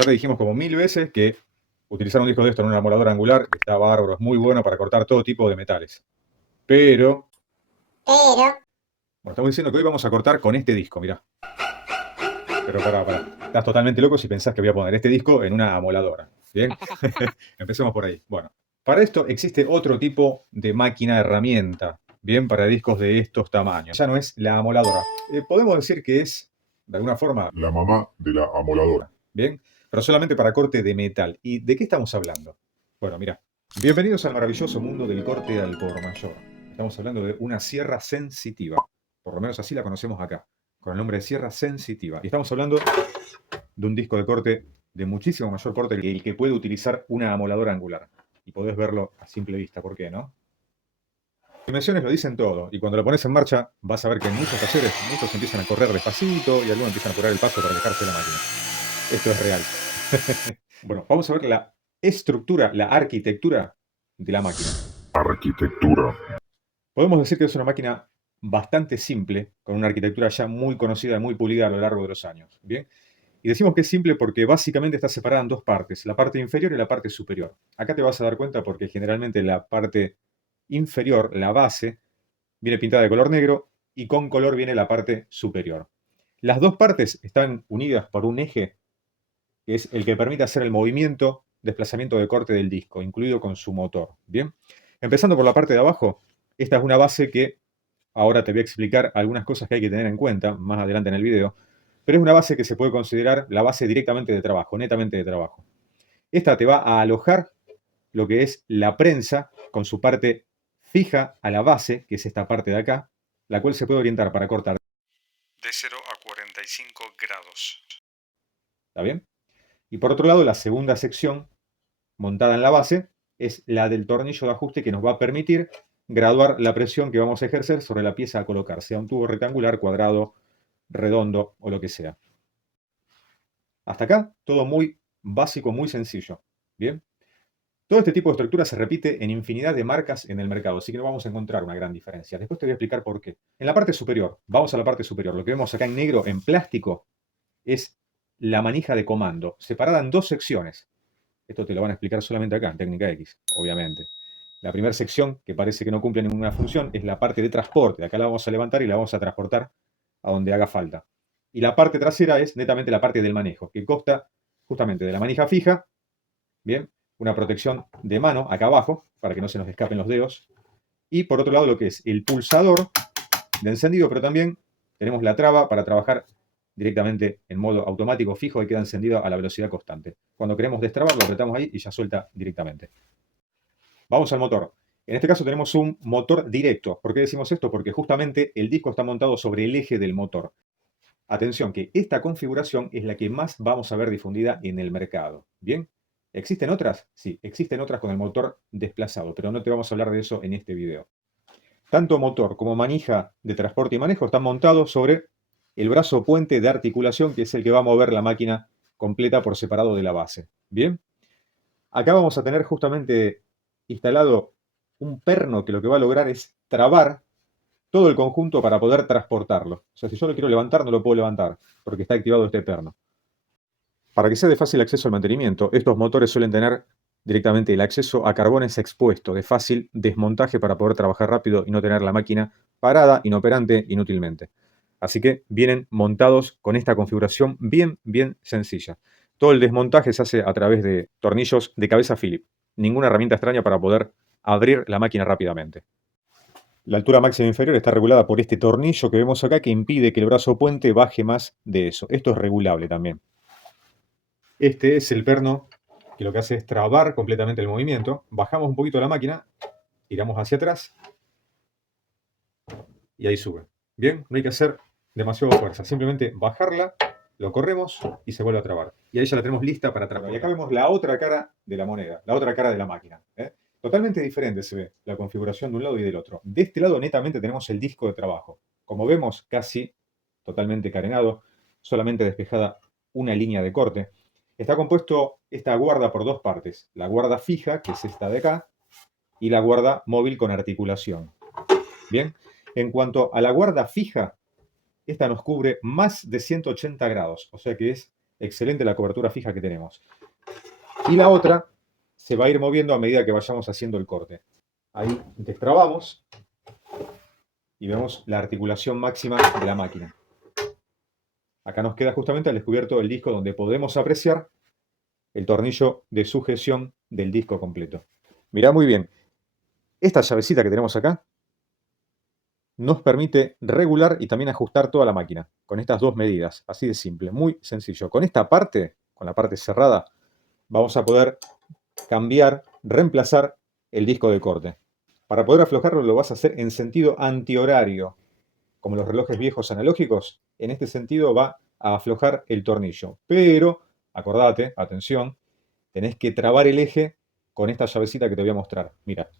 Ya te dijimos como 1000 veces que utilizar un disco de esto en una moladora angular está bárbaro, es muy bueno para cortar todo tipo de metales. Pero, Pero, bueno, estamos diciendo que hoy vamos a cortar con este disco, mirá. Pero pará. Estás totalmente loco si pensás que voy a poner este disco en una amoladora. ¿Bien? Empecemos por ahí. Bueno, para esto existe otro tipo de máquina herramienta, bien, para discos de estos tamaños. Ya no es la amoladora. Podemos decir que es, de alguna forma, la mamá de la amoladora. bien, pero solamente para corte de metal. ¿Y de qué estamos hablando? Bueno, mira, bienvenidos al maravilloso mundo del corte al por mayor. Estamos hablando de una sierra sensitiva. Por lo menos así la conocemos acá, con el nombre de sierra sensitiva. Y estamos hablando de un disco de corte de muchísimo mayor corte que el que puede utilizar una amoladora angular. Y podés verlo a simple vista, ¿por qué no? Las dimensiones lo dicen todo, y cuando lo pones en marcha vas a ver que en muchos talleres muchos empiezan a correr despacito y algunos empiezan a apurar el paso para alejarse de la máquina. Esto es real. Bueno, vamos a ver la estructura, la arquitectura de la máquina. Arquitectura. Podemos decir que es una máquina bastante simple, con una arquitectura ya muy conocida y muy pulida a lo largo de los años. ¿Bien? Y decimos que es simple porque básicamente está separada en dos partes, la parte inferior y la parte superior. Acá te vas a dar cuenta porque generalmente la parte inferior, la base, viene pintada de color negro y con color viene la parte superior. Las dos partes están unidas por un eje que es el que permite hacer el movimiento, desplazamiento de corte del disco, incluido con su motor. Bien, empezando por la parte de abajo, esta es una base que ahora te voy a explicar algunas cosas que hay que tener en cuenta más adelante en el video, pero es una base que se puede considerar la base directamente de trabajo, netamente de trabajo. Esta te va a alojar lo que es la prensa con su parte fija a la base, que es esta parte de acá, la cual se puede orientar para cortar de 0 a 45 grados. ¿Está bien? Y por otro lado, la segunda sección montada en la base es la del tornillo de ajuste que nos va a permitir graduar la presión que vamos a ejercer sobre la pieza a colocar, sea un tubo rectangular, cuadrado, redondo o lo que sea. Hasta acá, todo muy básico, muy sencillo. Bien. Todo este tipo de estructura se repite en infinidad de marcas en el mercado, así que no vamos a encontrar una gran diferencia. Después te voy a explicar por qué. En la parte superior, vamos a la parte superior. Lo que vemos acá en negro, en plástico, es la manija de comando, separada en dos secciones. Esto te lo van a explicar solamente acá, en técnica X, obviamente. La primera sección, que parece que no cumple ninguna función, es la parte de transporte. Acá la vamos a levantar y la vamos a transportar a donde haga falta. Y la parte trasera es netamente la parte del manejo, que consta justamente de la manija fija, bien, una protección de mano acá abajo, para que no se nos escapen los dedos. Y por otro lado lo que es el pulsador de encendido, pero también tenemos la traba para trabajar directamente en modo automático fijo y queda encendido a la velocidad constante. Cuando queremos destrabar, lo apretamos ahí y ya suelta directamente. Vamos al motor. En este caso tenemos un motor directo. ¿Por qué decimos esto? Porque justamente el disco está montado sobre el eje del motor. Atención, que esta configuración es la que más vamos a ver difundida en el mercado. ¿Bien? ¿Existen otras? Sí, existen otras con el motor desplazado, pero no te vamos a hablar de eso en este video. Tanto motor como manija de transporte y manejo están montados sobre el brazo puente de articulación, que es el que va a mover la máquina completa por separado de la base. ¿Bien? Acá vamos a tener justamente instalado un perno que lo que va a lograr es trabar todo el conjunto para poder transportarlo. O sea, si yo lo quiero levantar, no lo puedo levantar, porque está activado este perno. Para que sea de fácil acceso al mantenimiento, estos motores suelen tener directamente el acceso a carbones expuesto, de fácil desmontaje para poder trabajar rápido y no tener la máquina parada, inoperante, inútilmente. Así que vienen montados con esta configuración bien sencilla. Todo el desmontaje se hace a través de tornillos de cabeza Phillips. Ninguna herramienta extraña para poder abrir la máquina rápidamente. La altura máxima inferior está regulada por este tornillo que vemos acá que impide que el brazo puente baje más de eso. Esto es regulable también. Este es el perno que lo que hace es trabar completamente el movimiento. Bajamos un poquito la máquina, tiramos hacia atrás y ahí sube. Bien, no hay que hacer demasiado fuerza, simplemente bajarla, lo corremos y se vuelve a trabar. Y ahí ya la tenemos lista para trabajar. Y acá vemos la otra cara de la moneda, la otra cara de la máquina. Totalmente diferente se ve la configuración de un lado y del otro. De este lado netamente tenemos el disco de trabajo. Como vemos, casi totalmente carenado, solamente despejada una línea de corte. Está compuesto esta guarda por dos partes. La guarda fija, que es esta de acá, y la guarda móvil con articulación. Bien, en cuanto a la guarda fija, esta nos cubre más de 180 grados, o sea que es Excelente la cobertura fija que tenemos. Y la otra se va a ir moviendo a medida que vayamos haciendo el corte. Ahí destrabamos y vemos la articulación máxima de la máquina. Acá nos queda justamente al descubierto el disco donde podemos apreciar el tornillo de sujeción del disco completo. Mirá muy bien, esta llavecita que tenemos acá nos permite regular y también ajustar toda la máquina con estas dos medidas, así de simple, muy sencillo. Con esta parte, con la parte cerrada, vamos a poder cambiar, reemplazar el disco de corte. Para poder aflojarlo lo vas a hacer en sentido antihorario, como los relojes viejos analógicos. En este sentido va a aflojar el tornillo, pero acordate, atención, tenés que trabar el eje con esta llavecita que te voy a mostrar. Mira.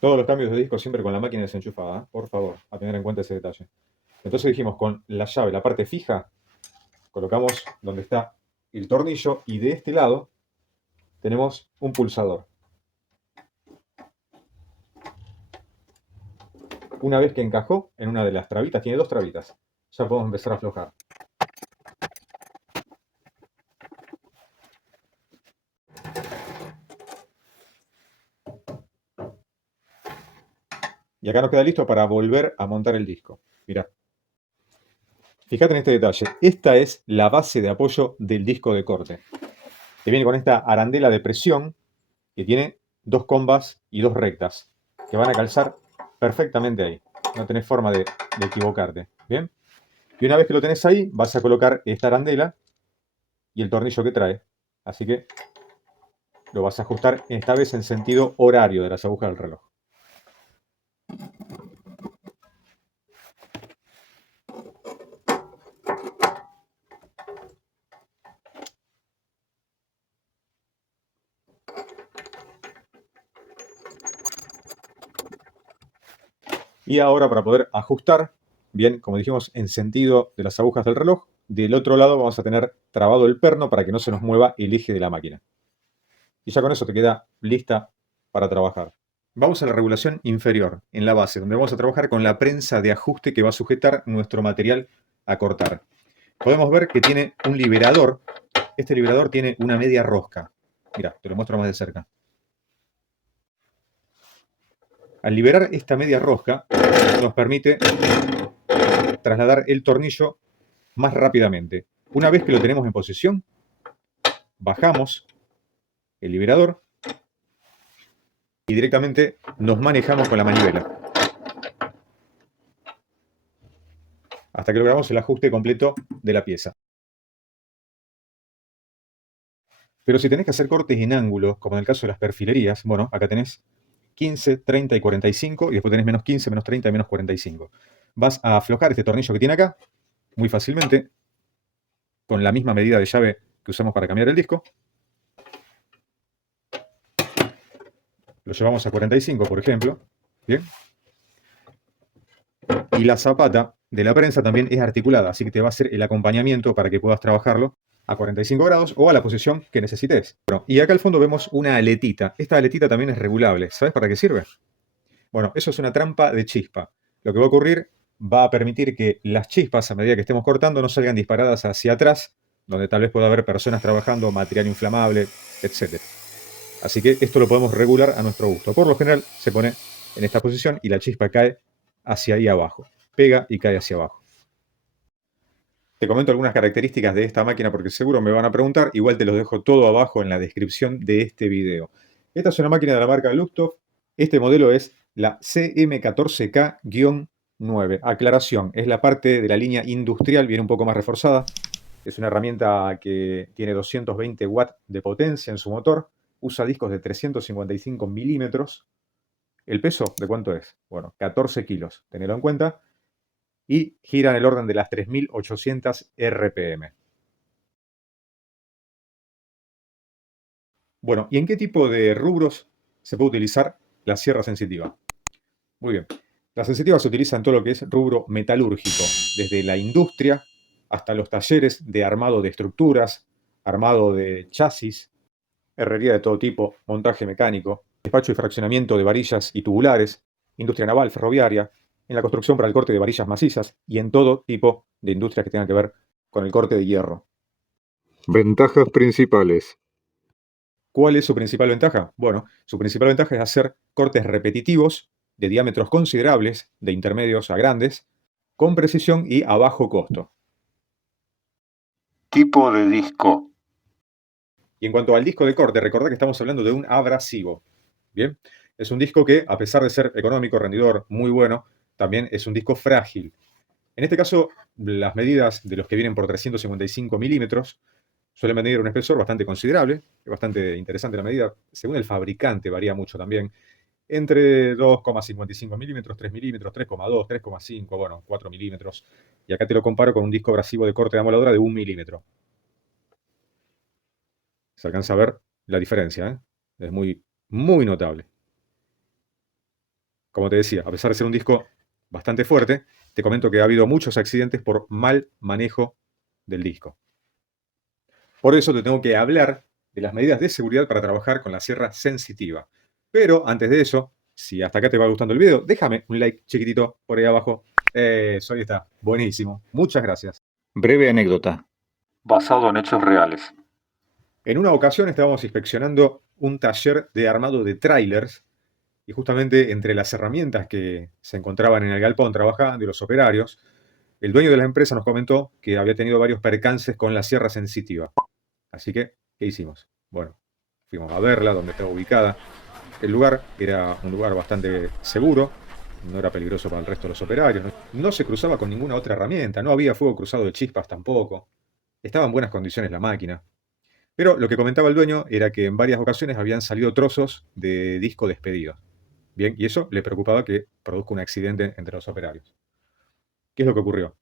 Todos los cambios de disco siempre con la máquina desenchufada, ¿eh? Por favor, a tener en cuenta ese detalle. Entonces dijimos, con la llave, la parte fija, colocamos donde está el tornillo y de este lado tenemos un pulsador. Una vez que encajó en una de las trabitas, tiene dos trabitas, ya podemos empezar a aflojar. Y acá nos queda listo para volver a montar el disco. Mirá. Fíjate en este detalle. Esta es la base de apoyo del disco de corte. Que viene con esta arandela de presión que tiene dos combas y dos rectas que van a calzar perfectamente ahí. No tenés forma de equivocarte. ¿Bien? Y una vez que lo tenés ahí, vas a colocar esta arandela y el tornillo que trae. Así que lo vas a ajustar esta vez en sentido horario de las agujas del reloj. Y ahora para poder ajustar, bien, como dijimos, en sentido de las agujas del reloj, del otro lado vamos a tener trabado el perno para que no se nos mueva el eje de la máquina. Y ya con eso te queda lista para trabajar. Vamos a la regulación inferior, en la base, donde vamos a trabajar con la prensa de ajuste que va a sujetar nuestro material a cortar. Podemos ver que tiene un liberador. Este liberador tiene una media rosca. Mira, te lo muestro más de cerca. Al liberar esta media rosca, nos permite trasladar el tornillo más rápidamente. Una vez que lo tenemos en posición, bajamos el liberador y directamente nos manejamos con la manivela hasta que logramos el ajuste completo de la pieza. Pero si tenés que hacer cortes en ángulo, como en el caso de las perfilerías, bueno, acá tenés 15, 30 y 45, y después tenés menos 15, menos 30 y menos 45. Vas a aflojar este tornillo que tiene acá, muy fácilmente, con la misma medida de llave que usamos para cambiar el disco. Lo llevamos a 45, por ejemplo. ¿Bien? Y la zapata de la prensa también es articulada, así que te va a hacer el acompañamiento para que puedas trabajarlo a 45 grados o a la posición que necesites. Bueno, y acá al fondo vemos una aletita. Esta aletita también es regulable. ¿Sabes para qué sirve? Bueno, eso es una trampa de chispa. Lo que va a ocurrir va a permitir que las chispas, a medida que estemos cortando, no salgan disparadas hacia atrás, donde tal vez pueda haber personas trabajando, material inflamable, etc. Así que esto lo podemos regular a nuestro gusto. Por lo general se pone en esta posición y la chispa cae hacia ahí abajo. Pega y cae hacia abajo. Te comento algunas características de esta máquina porque seguro me van a preguntar. Igual te los dejo todo abajo en la descripción de este video. Esta es una máquina de la marca Luxtoft. Este modelo es la CM14K-9. Aclaración, es la parte de la línea industrial, viene un poco más reforzada. Es una herramienta que tiene 220 watts de potencia en su motor. Usa discos de 355 milímetros. ¿El peso de cuánto es? Bueno, 14 kilos, tenedlo en cuenta. Y gira en el orden de las 3.800 RPM. Bueno, ¿y en qué tipo de rubros se puede utilizar la sierra sensitiva? Muy bien. La sensitiva se utiliza en todo lo que es rubro metalúrgico, desde la industria hasta los talleres de armado de estructuras, armado de chasis, herrería de todo tipo, montaje mecánico, despacho y fraccionamiento de varillas y tubulares, industria naval, ferroviaria, en la construcción para el corte de varillas macizas y en todo tipo de industrias que tengan que ver con el corte de hierro. Ventajas principales. ¿Cuál es su principal ventaja? Bueno, su principal ventaja es hacer cortes repetitivos de diámetros considerables, de intermedios a grandes, con precisión y a bajo costo. Tipo de disco. Y en cuanto al disco de corte, recordad que estamos hablando de un abrasivo. Bien, es un disco que, a pesar de ser económico, rendidor, muy bueno, también es un disco frágil. En este caso, las medidas de los que vienen por 355 milímetros suelen medir un espesor bastante considerable, es bastante interesante la medida. Según el fabricante varía mucho también, entre 2,55 milímetros, 3 milímetros, 3,2, 3,5, bueno, 4 milímetros. Y acá te lo comparo con un disco abrasivo de corte de amoladora de 1 milímetro. Se alcanza a ver la diferencia, ¿eh? Es muy, muy notable. Como te decía, a pesar de ser un disco bastante fuerte, te comento que ha habido muchos accidentes por mal manejo del disco. Por eso te tengo que hablar de las medidas de seguridad para trabajar con la sierra sensitiva. Pero antes de eso, si hasta acá te va gustando el video, déjame un like chiquitito por ahí abajo. Eso, ahí está. Buenísimo. Muchas gracias. Breve anécdota. Basado en hechos reales. En una ocasión estábamos inspeccionando un taller de armado de trailers y justamente entre las herramientas que se encontraban en el galpón trabajando y los operarios, el dueño de la empresa nos comentó que había tenido varios percances con la sierra sensitiva. Así que, ¿qué hicimos? Bueno, fuimos a verla, donde estaba ubicada. El lugar era un lugar bastante seguro, no era peligroso para el resto de los operarios, no se cruzaba con ninguna otra herramienta, no había fuego cruzado de chispas tampoco. Estaba en buenas condiciones la máquina. Pero lo que comentaba el dueño era que en varias ocasiones habían salido trozos de disco despedidos. Bien, y eso le preocupaba que produzca un accidente entre los operarios. ¿Qué es lo que ocurrió?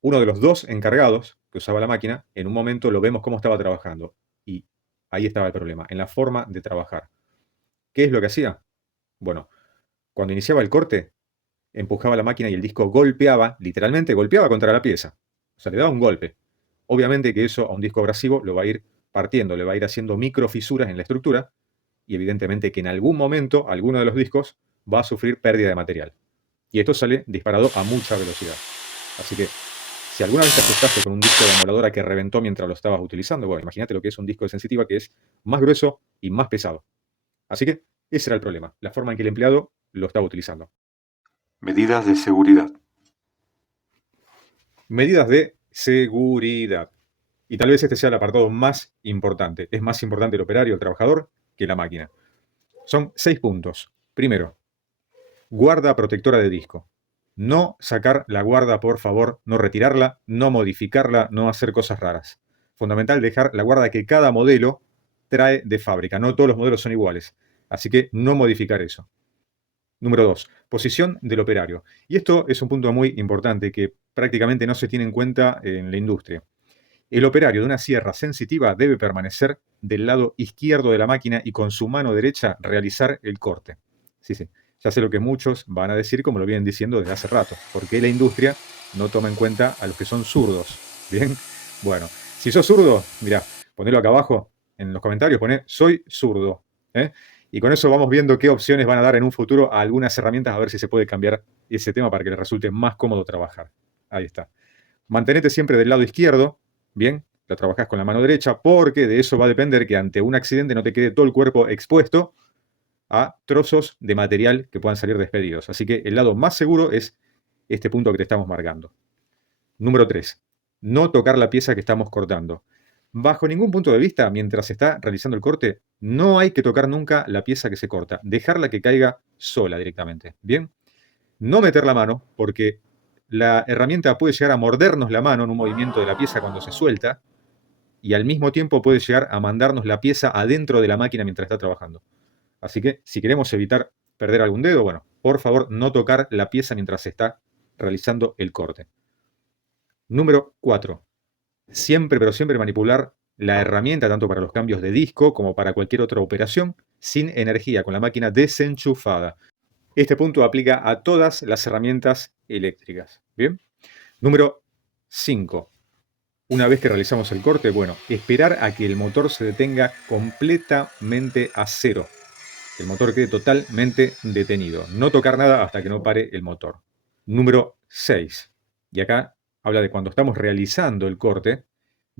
Uno de los dos encargados que usaba la máquina, en un momento lo vemos cómo estaba trabajando. Y ahí estaba el problema, en la forma de trabajar. ¿Qué es lo que hacía? Bueno, cuando iniciaba el corte, empujaba la máquina y el disco golpeaba, literalmente golpeaba contra la pieza. O sea, le daba un golpe. Obviamente que eso a un disco abrasivo lo va a ir partiendo, le va a ir haciendo microfisuras en la estructura y evidentemente que en algún momento alguno de los discos va a sufrir pérdida de material. Y esto sale disparado a mucha velocidad. Así que si alguna vez te asustaste con un disco de emuladora que reventó mientras lo estabas utilizando, bueno, imagínate lo que es un disco de sensitiva que es más grueso y más pesado. Así que ese era el problema, la forma en que el empleado lo estaba utilizando. Medidas de seguridad. Medidas de seguridad. Y tal vez este sea el apartado más importante. Es más importante el operario, el trabajador, que la máquina. Son 6 puntos. Primero, guarda protectora de disco. No sacar la guarda, por favor, no retirarla, no modificarla, no hacer cosas raras. Fundamental dejar la guarda que cada modelo trae de fábrica. No todos los modelos son iguales. Así que no modificar eso. Número 2, posición del operario. Y esto es un punto muy importante que prácticamente no se tiene en cuenta en la industria. El operario de una sierra sensitiva debe permanecer del lado izquierdo de la máquina y con su mano derecha realizar el corte. Sí, sí. Ya sé lo que muchos van a decir, como lo vienen diciendo desde hace rato. ¿Por qué la industria no toma en cuenta a los que son zurdos? Bien, bueno, si sos zurdo, mirá, ponelo acá abajo en los comentarios, poné soy zurdo. ¿Eh? Y con eso vamos viendo qué opciones van a dar en un futuro a algunas herramientas, a ver si se puede cambiar ese tema para que les resulte más cómodo trabajar. Ahí está. Mantenete siempre del lado izquierdo, bien, lo trabajás con la mano derecha, porque de eso va a depender que ante un accidente no te quede todo el cuerpo expuesto a trozos de material que puedan salir despedidos. Así que el lado más seguro es este punto que te estamos marcando. Número 3. No tocar la pieza que estamos cortando. Bajo ningún punto de vista, mientras se está realizando el corte, no hay que tocar nunca la pieza que se corta. Dejarla que caiga sola directamente. ¿Bien? No meter la mano, porque la herramienta puede llegar a mordernos la mano en un movimiento de la pieza cuando se suelta, y al mismo tiempo puede llegar a mandarnos la pieza adentro de la máquina mientras está trabajando. Así que si queremos evitar perder algún dedo, bueno, por favor no tocar la pieza mientras se está realizando el corte. Número 4. Siempre, pero siempre manipular la herramienta, tanto para los cambios de disco como para cualquier otra operación, sin energía, con la máquina desenchufada. Este punto aplica a todas las herramientas eléctricas. ¿Bien? Número 5. Una vez que realizamos el corte, bueno, esperar a que el motor se detenga completamente a cero. Que el motor quede totalmente detenido. No tocar nada hasta que no pare el motor. Número 6. Y acá habla de cuando estamos realizando el corte,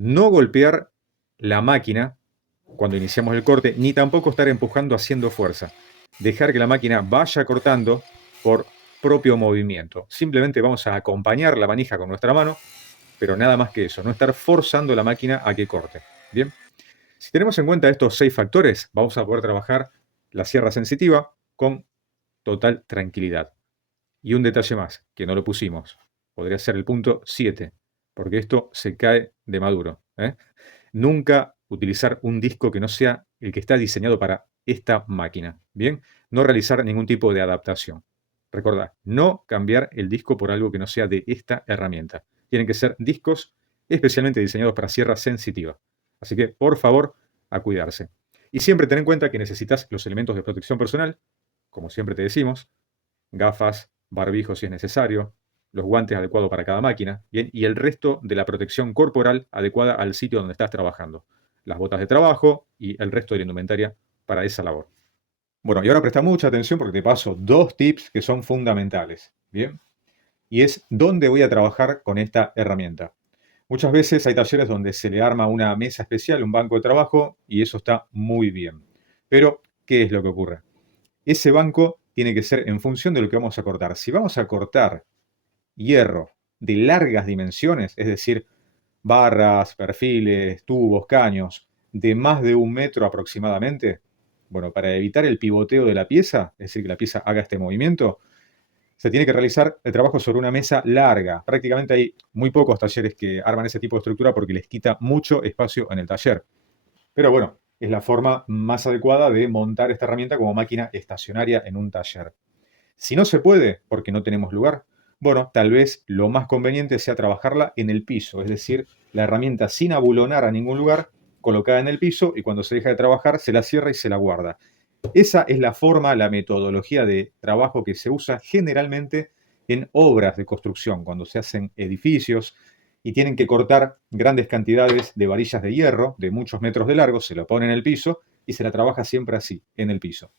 No golpear la máquina cuando iniciamos el corte, ni tampoco estar empujando haciendo fuerza. Dejar que la máquina vaya cortando por propio movimiento. Simplemente vamos a acompañar la manija con nuestra mano, pero nada más que eso, no estar forzando la máquina a que corte. Bien, si tenemos en cuenta estos 6 factores, vamos a poder trabajar la sierra sensitiva con total tranquilidad. Y un detalle más, que no lo pusimos, podría ser el punto 7, porque esto se cae de maduro. Nunca utilizar un disco que no sea el que está diseñado para esta máquina. Bien, no realizar ningún tipo de adaptación. Recordad, no cambiar el disco por algo que no sea de esta herramienta. Tienen que ser discos especialmente diseñados para sierra sensitiva. Así que, por favor, a cuidarse. Y siempre ten en cuenta que necesitas los elementos de protección personal, como siempre te decimos, gafas, barbijo si es necesario, los guantes adecuados para cada máquina, ¿bien? Y el resto de la protección corporal adecuada al sitio donde estás trabajando. Las botas de trabajo y el resto de la indumentaria para esa labor. Bueno, y ahora presta mucha atención porque te paso 2 tips que son fundamentales, ¿bien? Y es dónde voy a trabajar con esta herramienta. Muchas veces hay talleres donde se le arma una mesa especial, un banco de trabajo, y eso está muy bien. Pero, ¿qué es lo que ocurre? Ese banco tiene que ser en función de lo que vamos a cortar. Si vamos a cortar hierro de largas dimensiones, es decir, barras, perfiles, tubos, caños, de más de 1 metro aproximadamente, bueno, para evitar el pivoteo de la pieza, es decir, que la pieza haga este movimiento, se tiene que realizar el trabajo sobre una mesa larga. Prácticamente hay muy pocos talleres que arman ese tipo de estructura porque les quita mucho espacio en el taller. Pero bueno, es la forma más adecuada de montar esta herramienta como máquina estacionaria en un taller. Si no se puede, porque no tenemos lugar, bueno, tal vez lo más conveniente sea trabajarla en el piso, es decir, la herramienta sin abulonar a ningún lugar, colocada en el piso y cuando se deja de trabajar se la cierra y se la guarda. Esa es la forma, la metodología de trabajo que se usa generalmente en obras de construcción, cuando se hacen edificios y tienen que cortar grandes cantidades de varillas de hierro de muchos metros de largo, se lo pone en el piso y se la trabaja siempre así, en el piso.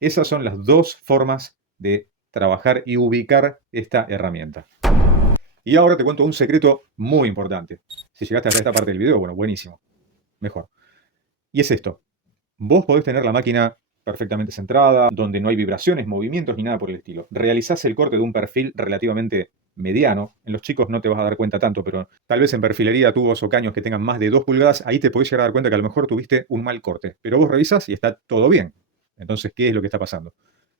Esas son las 2 formas de trabajar y ubicar esta herramienta. Y ahora te cuento un secreto muy importante. Si llegaste hasta esta parte del video, bueno, buenísimo. Mejor. Y es esto. Vos podés tener la máquina perfectamente centrada, donde no hay vibraciones, movimientos ni nada por el estilo. Realizás el corte de un perfil relativamente mediano. En los chicos no te vas a dar cuenta tanto, pero tal vez en perfilería, tubos o caños que tengan más de 2 pulgadas, ahí te podés llegar a dar cuenta que a lo mejor tuviste un mal corte. Pero vos revisás y está todo bien. Entonces, ¿qué es lo que está pasando?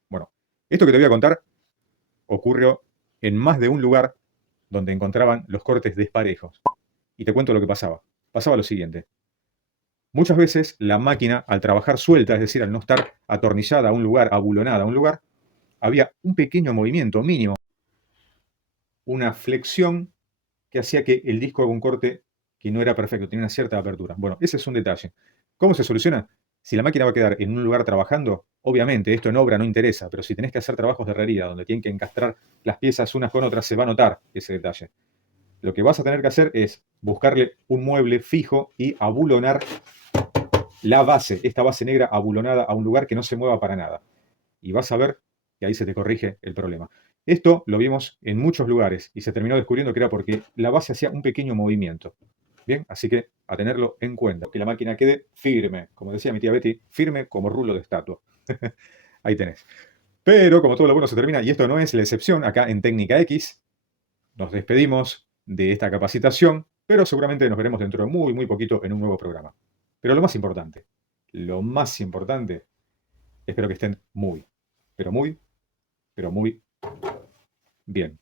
Bueno, esto que te voy a contar ocurrió en más de un lugar donde encontraban los cortes desparejos. Y te cuento lo que pasaba. Pasaba lo siguiente. Muchas veces la máquina, al trabajar suelta, es decir, al no estar atornillada a un lugar, abulonada a un lugar, había un pequeño movimiento mínimo, una flexión que hacía que el disco haga un corte que no era perfecto, tenía una cierta apertura. Bueno, ese es un detalle. ¿Cómo se soluciona? Si la máquina va a quedar en un lugar trabajando, obviamente esto en obra no interesa, pero si tenés que hacer trabajos de herrería donde tienen que encastrar las piezas unas con otras, se va a notar ese detalle. Lo que vas a tener que hacer es buscarle un mueble fijo y abulonar la base, esta base negra abulonada a un lugar que no se mueva para nada. Y vas a ver que ahí se te corrige el problema. Esto lo vimos en muchos lugares y se terminó descubriendo que era porque la base hacía un pequeño movimiento. Bien, así que a tenerlo en cuenta. Que la máquina quede firme, como decía mi tía Betty, firme como rulo de estatua. Ahí tenés. Pero como todo lo bueno se termina, y esto no es la excepción, acá en Técnica X, nos despedimos de esta capacitación, pero seguramente nos veremos dentro de muy, muy poquito en un nuevo programa. Pero lo más importante, espero que estén muy, pero muy, pero muy bien.